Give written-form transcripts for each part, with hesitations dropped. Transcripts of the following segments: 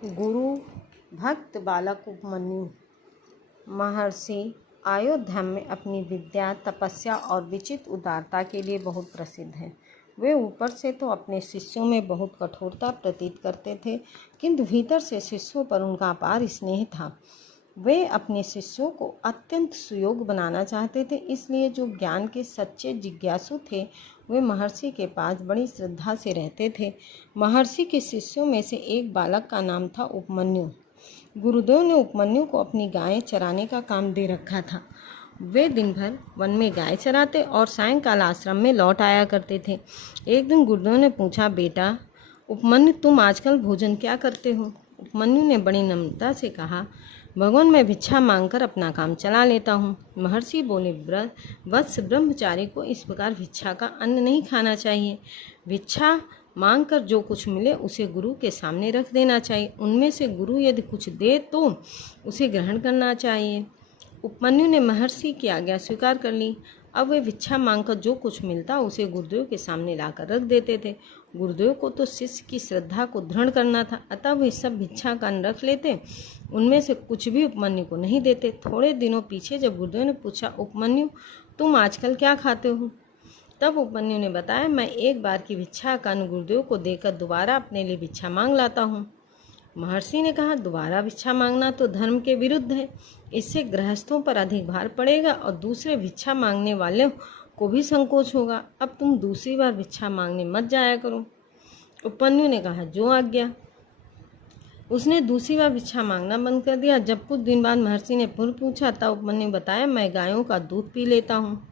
गुरु भक्त बालक उपमन्यु। महर्षि अयोध्या में अपनी विद्या, तपस्या और विचित्र उदारता के लिए बहुत प्रसिद्ध हैं। वे ऊपर से तो अपने शिष्यों में बहुत कठोरता प्रतीत करते थे, किंतु भीतर से शिष्यों पर उनका अपार स्नेह था। वे अपने शिष्यों को अत्यंत सुयोग्य बनाना चाहते थे, इसलिए जो ज्ञान के सच्चे जिज्ञासु थे वे महर्षि के पास बड़ी श्रद्धा से रहते थे। महर्षि के शिष्यों में से एक बालक का नाम था उपमन्यु। गुरुदेव ने उपमन्यु को अपनी गायें चराने का काम दे रखा था। वे दिन भर वन में गाय चराते और सायंकाल आश्रम में लौट आया करते थे। एक दिन गुरुदेव ने पूछा, बेटा उपमन्यु, तुम आजकल भोजन क्या करते हो? उपमन्यु ने बड़ी नम्रता से कहा, भगवान, मैं भिक्षा मांगकर अपना काम चला लेता हूँ। महर्षि बोले, वत्स, ब्रह्मचारी को इस प्रकार भिक्षा का अन्न नहीं खाना चाहिए। भिक्षा मांगकर जो कुछ मिले उसे गुरु के सामने रख देना चाहिए। उनमें से गुरु यदि कुछ दे तो उसे ग्रहण करना चाहिए। उपमन्यु ने महर्षि की आज्ञा स्वीकार कर ली। अब वे भिक्षा मांगकर जो कुछ मिलता उसे गुरुदेव के सामने लाकर रख देते थे। गुरुदेव को तो शिष्य की श्रद्धा को दृढ़ करना था, अतः वे सब भिक्षा का अन्न रख लेते। उनमें से कुछ भी उपमन्यु को नहीं देते। थोड़े दिनों पीछे जब गुरुदेव ने पूछा, उपमन्यु, तुम आजकल क्या खाते हो? तब उपमन्यु ने बताया, मैं एक बार की भिक्षा का अन्न गुरुदेव को देकर दोबारा अपने लिए भिक्षा मांग लाता हूँ। महर्षि ने कहा, दोबारा भिक्षा मांगना तो धर्म के विरुद्ध है। इससे गृहस्थों पर अधिक भार पड़ेगा और दूसरे भिक्षा मांगने वाले को भी संकोच होगा। अब तुम दूसरी बार भिक्षा मांगने मत जाया करो। उपमन्यु ने कहा, जो आज्ञा। उसने दूसरी बार भिक्षा मांगना बंद कर दिया। जब कुछ दिन बाद महर्षि ने फिर पूछा तब उपमन्यु बताया, मैं गायों का दूध पी लेता हूँ।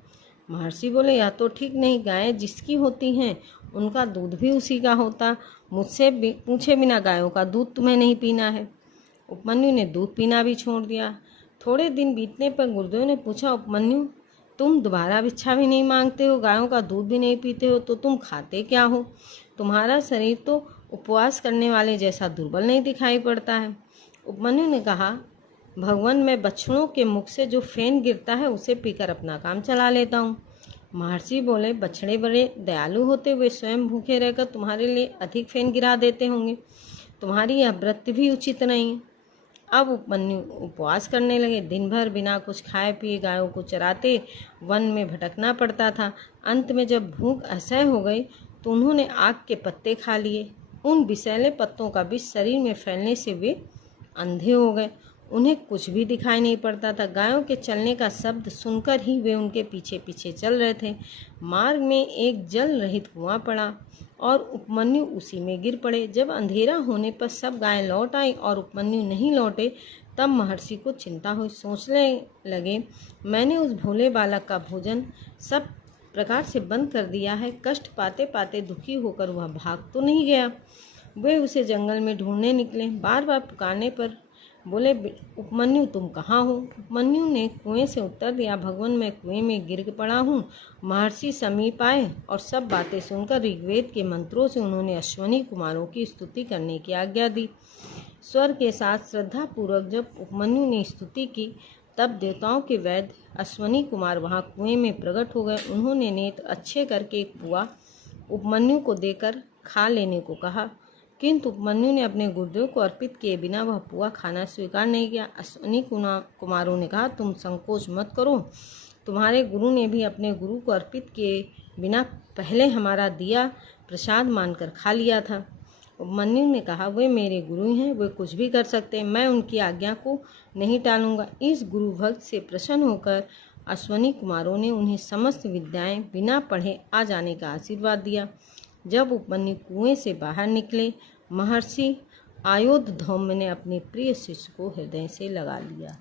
महर्षि बोले, यह तो ठीक नहीं। गायें जिसकी होती हैं उनका दूध भी उसी का होता। मुझसे पूछे बिना गायों का दूध तुम्हें नहीं पीना है। उपमन्यु ने दूध पीना भी छोड़ दिया। थोड़े दिन बीतने पर गुरुदेव ने पूछा, उपमन्यु, तुम दोबारा भिक्षा भी नहीं मांगते हो, गायों का दूध भी नहीं पीते हो, तो तुम खाते क्या हो? तुम्हारा शरीर तो उपवास करने वाले जैसा दुर्बल नहीं दिखाई पड़ता है। उपमन्यु ने कहा, भगवान, मैं बछड़ों के मुख से जो फेन गिरता है उसे पीकर अपना काम चला लेता हूँ। महर्षि बोले, बछड़े बड़े दयालु होते, वे स्वयं भूखे रहकर तुम्हारे लिए अधिक फेन गिरा देते होंगे। तुम्हारी यह वृत्ति भी उचित नहीं है। अब उपमन्यु उपवास करने लगे। दिन भर बिना कुछ खाए पिए गायों को चराते वन में भटकना पड़ता था। अंत में जब भूख असह्य हो गई तो उन्होंने आग के पत्ते खा लिए। उन विषैले पत्तों का विष शरीर में फैलने से वे अंधे हो गए। उन्हें कुछ भी दिखाई नहीं पड़ता था। गायों के चलने का शब्द सुनकर ही वे उनके पीछे पीछे चल रहे थे। मार्ग में एक जल रहित कुआं पड़ा और उपमन्यु उसी में गिर पड़े। जब अंधेरा होने पर सब गायें लौट आई और उपमन्यु नहीं लौटे, तब महर्षि को चिंता हुई। सोचने लगे, मैंने उस भोले बालक का भोजन सब प्रकार से बंद कर दिया है। कष्ट पाते पाते दुखी होकर वह भाग तो नहीं गया। वे उसे जंगल में ढूंढने निकले। बार बार पुकारने पर बोले, उपमन्यु, तुम कहाँ हो? उपमन्यु ने कुएं से उत्तर दिया, भगवान, मैं कुएं में गिर पड़ा हूँ। महर्षि समीप आए और सब बातें सुनकर ऋग्वेद के मंत्रों से उन्होंने अश्वनी कुमारों की स्तुति करने की आज्ञा दी। स्वर के साथ श्रद्धापूर्वक जब उपमन्यु ने स्तुति की तब देवताओं के वैद्य अश्वनी कुमार वहाँ कुएं में प्रकट हो गए। उन्होंने नेत्र अच्छे करके एक पुआ उपमन्यु को देकर खा लेने को कहा, किंतु उपमन्यु ने अपने गुरुदेव को अर्पित किए बिना वह पुआ खाना स्वीकार नहीं किया। अश्वनी कुमारों ने कहा, तुम संकोच मत करो, तुम्हारे गुरु ने भी अपने गुरु को अर्पित किए बिना पहले हमारा दिया प्रसाद मानकर खा लिया था। उपमन्यु ने कहा, वे मेरे गुरु हैं, वे कुछ भी कर सकते हैं, मैं उनकी आज्ञा को नहीं टालूंगा। इस गुरु भक्त से प्रसन्न होकर अश्वनी कुमारों ने उन्हें समस्त विद्याएं बिना पढ़े आ जाने का आशीर्वाद दिया। जब उपमन्यु कुएं से बाहर निकले, महर्षि आयोधधौम्य ने अपने प्रिय शिष्य को हृदय से लगा लिया।